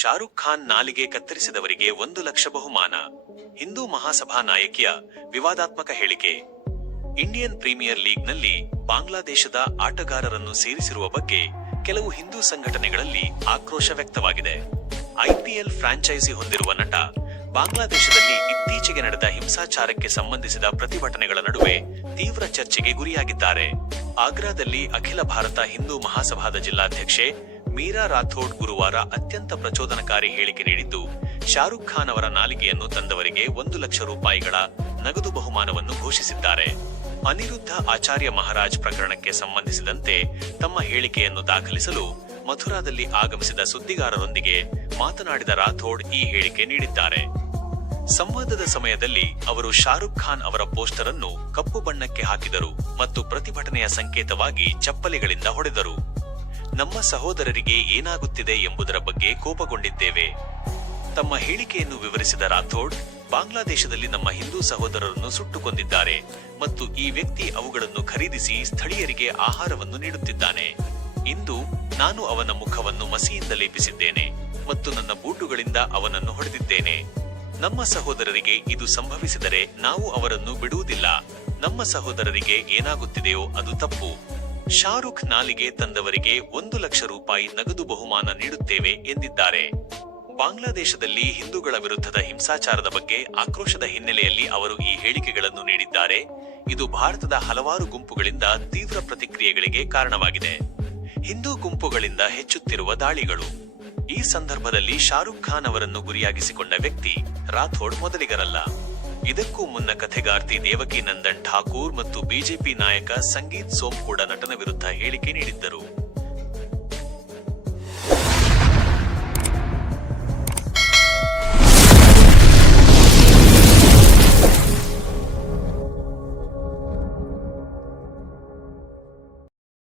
ಶಾರುಖ್ ಖಾನ್ ನಾಲಿಗೆ ಕತ್ತರಿಸಿದವರಿಗೆ 1,00,000 ಬಹುಮಾನ. ಹಿಂದೂ ಮಹಾಸಭಾ ನಾಯಕಿಯ ವಿವಾದಾತ್ಮಕ ಹೇಳಿಕೆ. ಇಂಡಿಯನ್ ಪ್ರೀಮಿಯರ್ ಲೀಗ್ನಲ್ಲಿ ಬಾಂಗ್ಲಾದೇಶದ ಆಟಗಾರರನ್ನು ಸೇರಿಸಿರುವ ಬಗ್ಗೆ ಕೆಲವು ಹಿಂದೂ ಸಂಘಟನೆಗಳಲ್ಲಿ ಆಕ್ರೋಶ ವ್ಯಕ್ತವಾಗಿದೆ. ಐಪಿಎಲ್ ಫ್ರಾಂಚೈಸಿ ಹೊಂದಿರುವ ನಟ ಬಾಂಗ್ಲಾದೇಶದಲ್ಲಿ ಇತ್ತೀಚೆಗೆ ನಡೆದ ಹಿಂಸಾಚಾರಕ್ಕೆ ಸಂಬಂಧಿಸಿದ ಪ್ರತಿಭಟನೆಗಳ ನಡುವೆ ತೀವ್ರ ಚರ್ಚೆಗೆ ಗುರಿಯಾಗಿದ್ದಾರೆ. ಆಗ್ರಾದಲ್ಲಿ ಅಖಿಲ ಭಾರತ ಹಿಂದೂ ಮಹಾಸಭಾದ ಜಿಲ್ಲಾಧ್ಯಕ್ಷೆ ಮೀರಾ ರಾಥೋಡ್ ಗುರುವಾರ ಅತ್ಯಂತ ಪ್ರಚೋದನಕಾರಿ ಹೇಳಿಕೆ ನೀಡಿದ್ದು, ಶಾರುಖ್ ಖಾನ್ ಅವರ ನಾಲಿಗೆಯನ್ನು ತಂದವರಿಗೆ 1,00,000 ರೂಪಾಯಿಗಳ ನಗದು ಬಹುಮಾನವನ್ನು ಘೋಷಿಸಿದ್ದಾರೆ. ಅನಿರುದ್ಧ ಆಚಾರ್ಯ ಮಹಾರಾಜ್ ಪ್ರಕರಣಕ್ಕೆ ಸಂಬಂಧಿಸಿದಂತೆ ತಮ್ಮ ಹೇಳಿಕೆಯನ್ನು ದಾಖಲಿಸಲು ಮಥುರಾದಲ್ಲಿ ಆಗಮಿಸಿದ ಸುದ್ದಿಗಾರರೊಂದಿಗೆ ಮಾತನಾಡಿದ ರಾಥೋಡ್ ಈ ಹೇಳಿಕೆ ನೀಡಿದ್ದಾರೆ. ಸಂವಾದದ ಸಮಯದಲ್ಲಿ ಅವರು ಶಾರುಖ್ ಖಾನ್ ಅವರ ಪೋಸ್ಟರ್ ಅನ್ನು ಕಪ್ಪು ಬಣ್ಣಕ್ಕೆ ಹಾಕಿದರು ಮತ್ತು ಪ್ರತಿಭಟನೆಯ ಸಂಕೇತವಾಗಿ ಚಪ್ಪಲಿಗಳಿಂದ ಹೊಡೆದರು. ನಮ್ಮ ಸಹೋದರರಿಗೆ ಏನಾಗುತ್ತಿದೆ ಎಂಬುದರ ಬಗ್ಗೆ ಕೋಪಗೊಂಡಿದ್ದೇವೆ. ತಮ್ಮ ಹೇಳಿಕೆಯನ್ನು ವಿವರಿಸಿದ ರಾಥೋಡ್, ಬಾಂಗ್ಲಾದೇಶದಲ್ಲಿ ನಮ್ಮ ಹಿಂದೂ ಸಹೋದರರನ್ನು ಸುಟ್ಟುಕೊಂದಿದ್ದಾರೆ ಮತ್ತು ಈ ವ್ಯಕ್ತಿ ಅವುಗಳನ್ನು ಖರೀದಿಸಿ ಸ್ಥಳೀಯರಿಗೆ ಆಹಾರವನ್ನು ನೀಡುತ್ತಿದ್ದಾನೆ. ಇಂದು ನಾನು ಅವನ ಮುಖವನ್ನು ಮಸಿಯಿಂದ ಲೇಪಿಸಿದ್ದೇನೆ ಮತ್ತು ನನ್ನ ಬೂಟುಗಳಿಂದ ಅವನನ್ನು ಹೊಡೆದಿದ್ದೇನೆ. ನಮ್ಮ ಸಹೋದರರಿಗೆ ಇದು ಸಂಭವಿಸಿದರೆ ನಾವು ಅವರನ್ನು ಬಿಡುವುದಿಲ್ಲ. ನಮ್ಮ ಸಹೋದರರಿಗೆ ಏನಾಗುತ್ತಿದೆಯೋ ಅದು ತಪ್ಪು. ಶಾರುಖ್ ನಾಲಿಗೆ ತಂದವರಿಗೆ 1,00,000 ರೂಪಾಯಿ ನಗದು ಬಹುಮಾನ ನೀಡುತ್ತೇವೆ ಎಂದಿದ್ದಾರೆ. ಬಾಂಗ್ಲಾದೇಶದಲ್ಲಿ ಹಿಂದೂಗಳ ವಿರುದ್ಧದ ಹಿಂಸಾಚಾರದ ಬಗ್ಗೆ ಆಕ್ರೋಶದ ಹಿನ್ನೆಲೆಯಲ್ಲಿ ಅವರು ಈ ಹೇಳಿಕೆಗಳನ್ನು ನೀಡಿದ್ದಾರೆ. ಇದು ಭಾರತದ ಹಲವಾರು ಗುಂಪುಗಳಿಂದ ತೀವ್ರ ಪ್ರತಿಕ್ರಿಯೆಗಳಿಗೆ ಕಾರಣವಾಗಿದೆ. ಹಿಂದೂ ಗುಂಪುಗಳಿಂದ ಹೆಚ್ಚುತ್ತಿರುವ ದಾಳಿಗಳು. ಈ ಸಂದರ್ಭದಲ್ಲಿ ಶಾರುಖ್ ಖಾನ್ ಅವರನ್ನು ಗುರಿಯಾಗಿಸಿಕೊಂಡ ವ್ಯಕ್ತಿ ರಾಥೋಡ್ ಮೊದಲಿಗರಲ್ಲ. ಇದಕ್ಕೂ ಮುನ್ನ ಕಥೆಗಾರ್ತಿ ದೇವಕಿ ನಂದನ್ ಠಾಕೂರ್ ಮತ್ತು ಬಿಜೆಪಿ ನಾಯಕ ಸಂಗೀತ್ ಸೋಮ್ ಕೂಡ ನಟನ ವಿರುದ್ಧ ಹೇಳಿಕೆ ನೀಡಿದ್ದರು.